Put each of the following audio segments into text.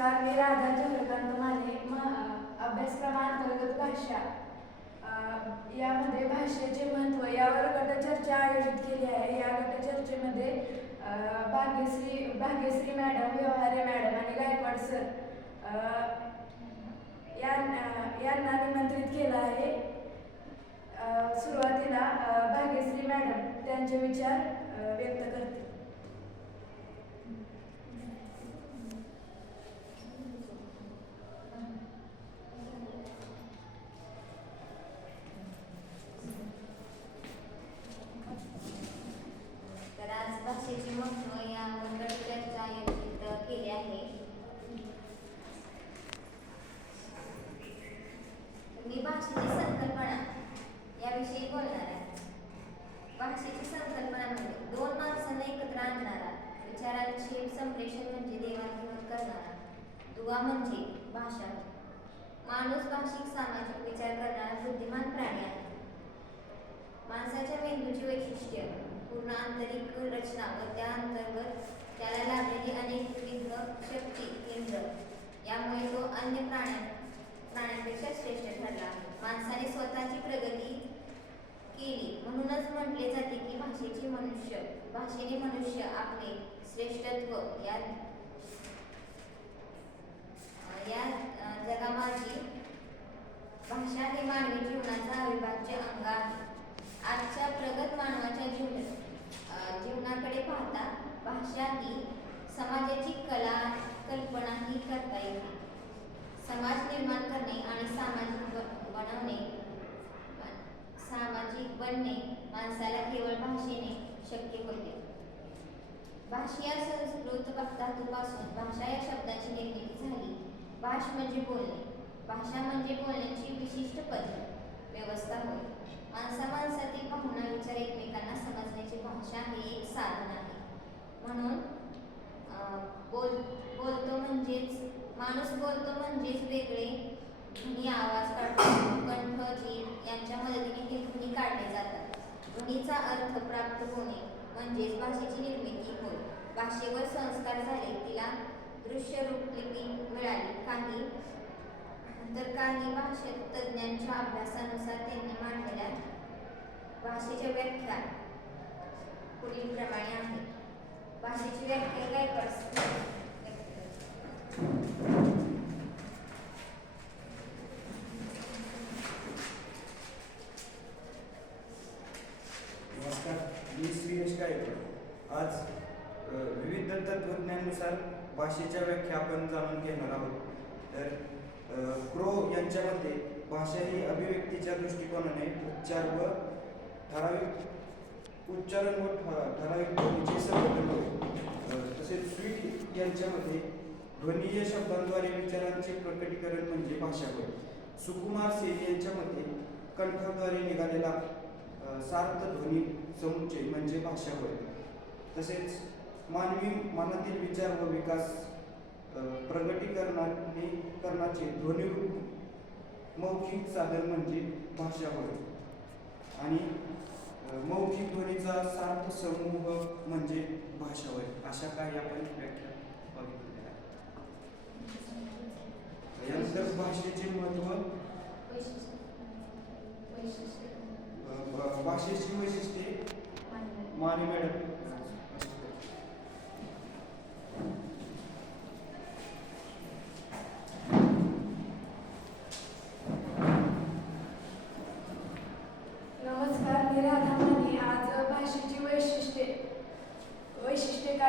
नमस्कार मी राधा चंद्रकांत माने म- अभ्यासक्रमांतर्गत भाषा. यामध्ये भाषेचे महत्त्व यावर गटचर्चा आयोजित केली आहे. या गटचर्चेमध्ये भाग्यश्री भाग्यश्री मॅडम व्यवहारे मॅडम आणि गायकवाड सर यांना निमंत्रित केलं आहे. सुरुवातीला भाग्यश्री मॅडम त्यांचे विचार व्यक्त करते तर आज भाषेचे महत्त्व या चर्चा आयोजित केली आहे तर मी भाषेची संकल्पना याविषयी बोलणार आहे भाषेची संकल्पना म्हणजे दोन माणसांना एकत्र आणणारा विचारांचे संप्रेषण म्हणजे देवाणघेवाण करणारा. दुवा म्हणजे भाषा. माणूस भाषिक सामाजिक विचार करणारा बुद्धिमान प्राणी आहे. माणसाच्या मेंदूची वैशिष्ट्य पूर्ण आंतरिक रचना व त्या अंतर्गत त्याला लाभलेली अनेक विविध शक्ती केंद्र यामुळे तो अन्य प्राण्या प्राण्यांपेक्षा श्रेष्ठ ठरला माणसाने स्वतःची प्रगती केली म्हणूनच म्हटले जाते की भाषेचे मनुष्य भाषेने मनुष्य आपले श्रेष्ठत्व. या या जगामाजी भाषा हे मानवी जीवनाचा अविभाज्य अंग आहे. आजच्या प्रगत मानवाच्या जीवन जीवनाकडे पाहता भाषा ही समाजाची कला कल्पना ही करता येते. समाज निर्माण करणे आणि सामाजिक बनवणे सामाजिक बनणे माणसाला केवळ भाषेने शक्य होते. भाषा संस्कृत धातूपासून भाषा या शब्दाची निर्मिती झाली. भाष म्हणजे बोलणे. भाषा म्हणजे बोलण्याची विशिष्ट पद्धत व्यवस्था होय. माणसा माणसातील भावना विचार एकमेकांना समजण्याची भाषा हे एक साधन आहे. म्हणून बोल बोलतो म्हणजेच माणूस बोलतो म्हणजेच वेगळे. ध्वनी आवाज काढतो कंठ जीभ यांच्या मदतीने हे ध्वनी काढले जातात. ध्वनीचा अर्थ प्राप्त होणे. म्हणजेच भाषेची निर्मिती होय. भाषेवर संस्कार झाले तिला दृश्य रूपलिपी मिळाली. काही तर काही भाषेत तज्ज्ञांच्या अभ्यासानुसार त्यांनी मांडलेल्या भाषेच्या व्याख्या पुढील प्रमाणे आहे भाषेची व्याख्या काय भाषेच्या व्याख्या आपण जाणून घेणार आहोत. तर क्रो यांच्या मते भाषा ही अभिव्यक्तीच्या दृष्टिकोनाने उच्चार व ठराविक उच्चारण व ठराविक ध्वनीचे संबंध तसेच स्वीट यांच्या मते ध्वनीय शब्दांद्वारे विचारांचे प्रकटीकरण म्हणजे भाषा होय. सुकुमार सेन यांच्या मते कंठाद्वारे निघालेला सार्थ ध्वनी समुच्चय म्हणजे भाषा होय. तसेच मानवी मनातील विचार व विकास प्रगटीकरणाने करण्याचे ध्वनिरूप मौखिक साधन म्हणजे भाषा होय. आणि मौखिक ध्वनीचा सार्थ समूह म्हणजे भाषा होय. अशा काही आपण व्याख्या बघितलेल्या आहेत. यानंतर भाषेचे भ- भाषेची वैशिष्ट्ये? माने मॅडम.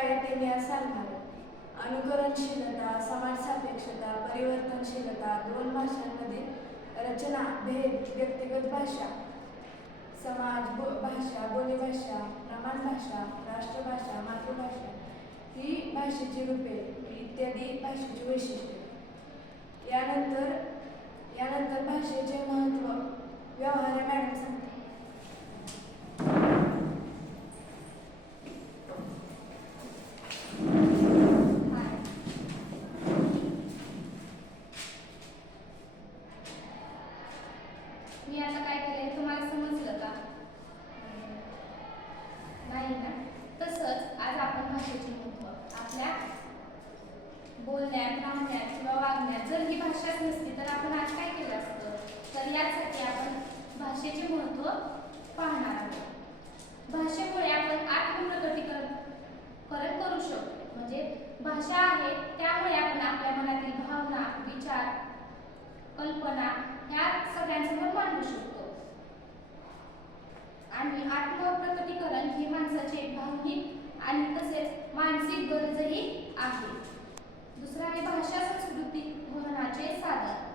वैशिष्ट्ये काय अनुकरणशीलता समाज सापेक्षता परिवर्तनशीलता दोन भाषांमध्ये रचना भेद व्यक्तिगत भाषा समाज बो भाषा बोलीभाषा प्रमाण भाषा राष्ट्रभाषा मातृभाषा ही भाषेची रूपे इत्यादी भाषेची वैशिष्ट्ये. यानंतर यानंतर भाषेचे महत्त्व व्यवहार मॅडम सांगते मी आता काय केलंय तुम्हाला समजलं का? नाही ना तसंच आज आपण भाषेचे महत्त्व आपल्या बोलण्यात राहण्यात किंवा वागण्यात जर ही भाषाच नसती तर आपण आज काय केलं असतं? तर यासाठी आपण भाषेचे महत्त्व पाहणार आहोत. भाषेमुळे आपण आत्मप्रकटीकरण करत करू शकतो. म्हणजे भाषा आहे त्यामुळे आपण आपल्या मनातील भावना विचार कल्पना ह्या सगळ्यांसमोर मांडू शकतो. आणि आत्मप्रकटीकरण ही माणसाचे भावनिक आणि तसेच मानसिक गरजही आहे. दुसरा आहे भाषा संस्कृती धोरणाचे साधन.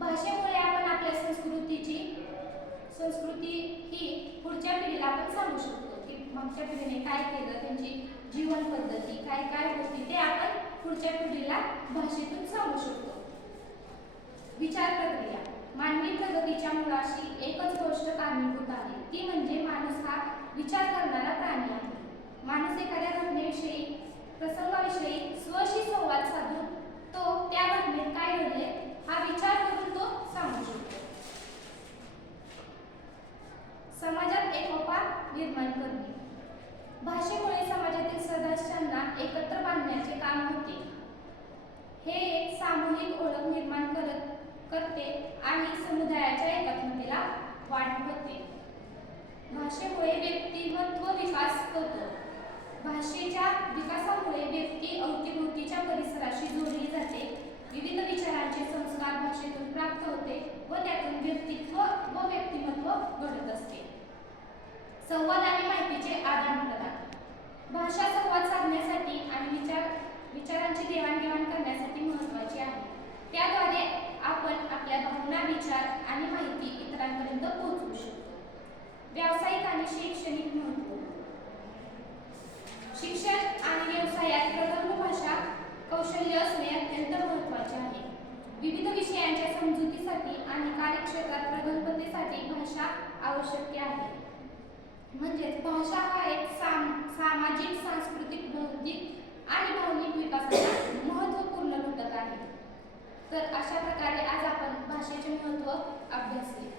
भाषेमुळे आपण आपल्या संस्कृतीची संस्कृती ही पुढच्या पिढीला आपण सांगू शकतो की मागच्या पिढीने काय केलं त्यांची जीवन पद्धती काय काय होती ते आपण पुढच्या पिढीला भाषेतून विचार प्रक्रिया मानवी प्रगतीच्या मुळाशी एकच गोष्ट कारणीभूत आहे ती म्हणजे माणूस हा विचार करणारा प्राणी आहे. माणूस एखाद्या घटनेविषयी प्रसंगाविषयी स्वशी संवाद साधून तो त्या घटनेत काय घडले हा विचार करून तो सांगू शकतो. समाजात एकोपा निर्माण करणे. भाषेमुळे समाजातील सदस्यांना एकत्र बांधण्याचे काम होते. हे एक सामूहिक ओळख निर्माण करत करते आणि समुदायाच्या एकात्मतेला वाट होते. भाषेमुळे व्यक्तिमत्व विकास होतो. भाषेच्या विकासामुळे व्यक्ती अवतीभोवतीच्या परिसराशी जोडली जाते. विविध विचारांचे संस्कार भाषेतून प्राप्त होते व त्यातून व्यक्तित्व व व्यक्तिमत्व घडत असते. संवाद आणि माहितीचे आदान प्रदान भाषा संवाद साधण्यासाठी आणि विचार विचारांची देवाणघेवाण करण्यासाठी महत्त्वाची आहे त्याद्वारे आपण आपल्या भावना विचार आणि माहिती इतरांपर्यंत पोहोचवू शकतो व्यावसायिक आणि शैक्षणिक महत्त्व शिक्षण आणि व्यवसायात प्रगल्भ भाषा कौशल्य असणे अत्यंत महत्त्वाचे आहे. विविध विषयांच्या समजुतीसाठी आणि कार्यक्षेत्रात प्रगल्भतेसाठी भाषा आवश्यक आहे. म्हणजेच भाषा हा एक साम सामाजिक सांस्कृतिक बौद्धिक आणि भावनिक विकासाचा महत्त्वपूर्ण घटक आहे. तर अशा प्रकारे आज आपण भाषेचे महत्त्व अभ्यासले.